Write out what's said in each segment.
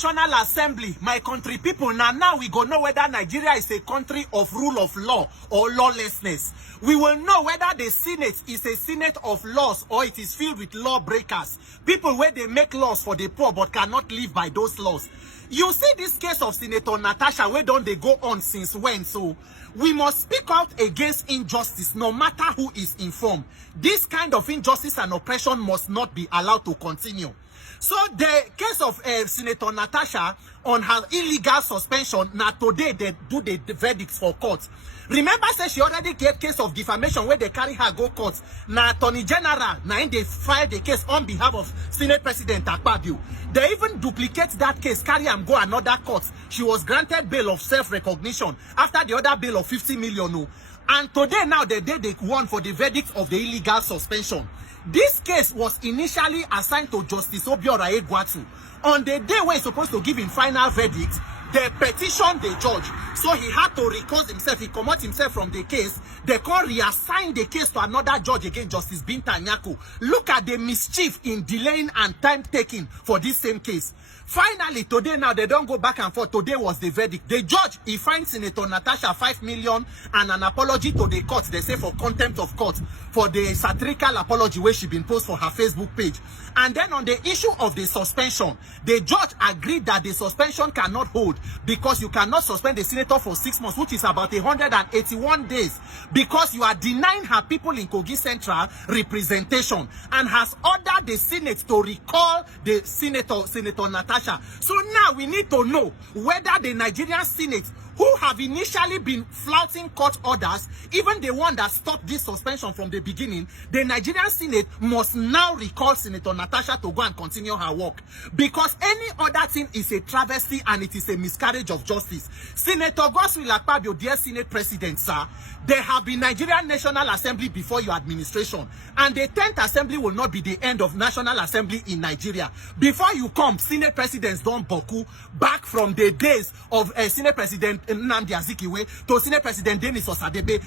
National Assembly, my country people, now we go know whether Nigeria is a country of rule of law or lawlessness. We will know whether the Senate is a Senate of laws or it is filled with lawbreakers. People where they make laws for the poor but cannot live by those laws. You see this case of Senator Natasha, where don't they go on since when? So we must speak out against injustice no matter who is informed. This kind of injustice and oppression must not be allowed to continue. So the case of Senator Natasha on her illegal suspension, now today they do the verdicts for court. Remember, say she already gave case of defamation where they carry her go court. Now Attorney General, now they filed the case on behalf of Senate President Akpabio. They even duplicate that case, carry and go another court. She was granted bail of self-recognition after the other bail of 50 million. And today now they did the one for the verdict of the illegal suspension. This case was initially assigned to Justice Obiora Egwatu. On the day when he's supposed to give him final verdict, they petitioned the judge. So he had to recuse himself. He commit himself from the case. They can reassign the case to another judge again, Justice Binta Nyako. Look at the mischief in delaying and time taking for this same case. Finally, today now, they don't go back and forth. Today was the verdict. The judge, he finds Senator Natasha 5 million and an apology to the court. They say for contempt of court for the satirical apology where she been posted for her Facebook page. And then on the issue of the suspension, the judge agreed that the suspension cannot hold because you cannot suspend the senator for 6 months, which is about 181 days, because you are denying her people in Kogi Central representation, and has ordered the Senate to recall the Senator Natasha. So now we need to know whether the Nigerian Senate, who have initially been flouting court orders, even the one that stopped this suspension from the beginning, the Nigerian Senate must now recall Senator Natasha to go and continue her work. Because any other thing is a travesty and it is a miscarriage of justice. Senator Godswill Akpabio, dear Senate President, sir, there have been Nigerian National Assembly before your administration. And the 10th Assembly will not be the end of National Assembly in Nigeria. Before you come, Senate Presidents Don Boku, back from the days of Senate President Nnamdi Azikiwe to Senate President Denis Osadebe,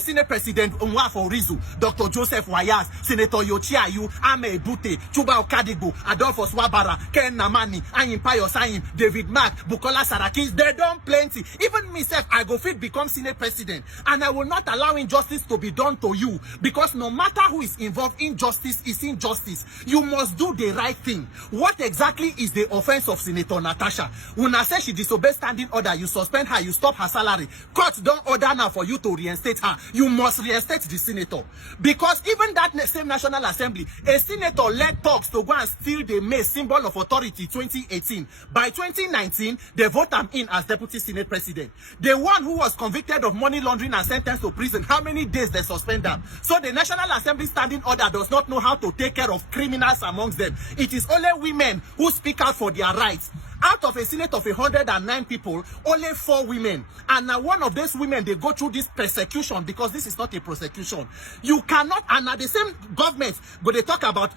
Senate President Nwafo Orizu, Dr. Joseph Wayas, Senator Yochi Ayu, Ame Ebute, Chuba Okadigbo, Adolphus Wabara, Ken Namani, Ayin Payo Sayim, David Mark, Bukola Saraki. They done plenty. Even myself, I go fit become Senate President, and I will not allow injustice to be done to you, because no matter who is involved, injustice is injustice. You must do the right thing. What exactly is the offense of Senator Natasha? When I say she disobeyed standing order, you suspend her, you stop her salary. Court don't order now for you to reinstate her. You must reinstate the senator. Because even that same National Assembly, a senator led talks to go and steal the May symbol of authority 2018. By 2019, they vote him in as Deputy Senate President. The one who was convicted of money laundering and sentenced to prison, how many days they suspend them? So the National Assembly standing order does not know how to take care of criminals amongst them. It is only women who speak out for their rights. Out of a Senate of 109 people, only 4 women. And now one of those women, they go through this persecution, because this is not a prosecution. You cannot, and at the same government, but they talk about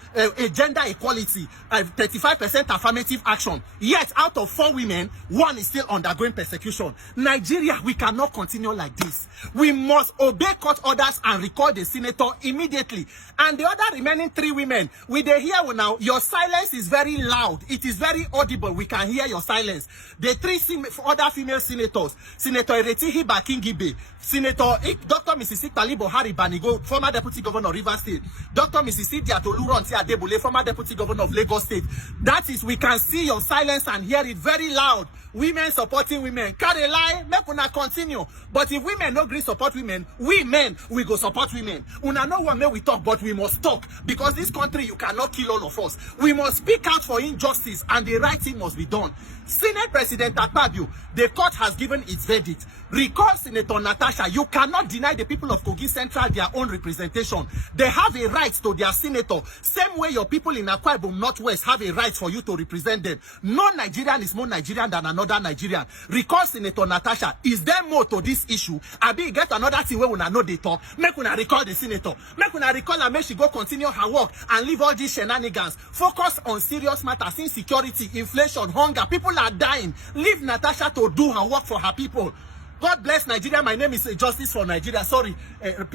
gender equality, 35% affirmative action. Yet, out of 4 women, 1 is still undergoing persecution. Nigeria, we cannot continue like this. We must obey court orders and recall the senator immediately. And the other remaining 3 women, we they hear now, your silence is very loud. It is very audible. We can hear your silence. The 3 other female senators, Senator Ereti Bakingibe, Senator Dr. Mrs. Talibo Hari Banigo, former Deputy Governor of Rivers State, Dr. Mrs. Diatoluronti Adebule, former Deputy Governor of Lagos State. That is, we can see your silence and hear it very loud. Women supporting women. Carry lie, make una continue. But if women no agree support women, we men, we go support women. Una no one may we talk, but we must talk. Because this country, you cannot kill all of us. We must speak out for injustice, and the right thing must be done. Senate President Akpabio, the court has given its verdict. Recall Senator Natasha. You cannot deny the people of Kogi Central their own representation. They have a right to their senator. Same way your people in Akwa Ibom Northwest have a right for you to represent them. No Nigerian is more Nigerian than another Nigerian. Recall Senator Natasha. Is there more to this issue? Abi get another thing where una know they talk. Make una recall the senator. Make una recall and make she go continue her work and leave all these shenanigans. Focus on serious matters, insecurity, inflation, hunger. People are dying. Leave Natasha to do her work for her people. God bless Nigeria. My name is Justice for Nigeria. Sorry.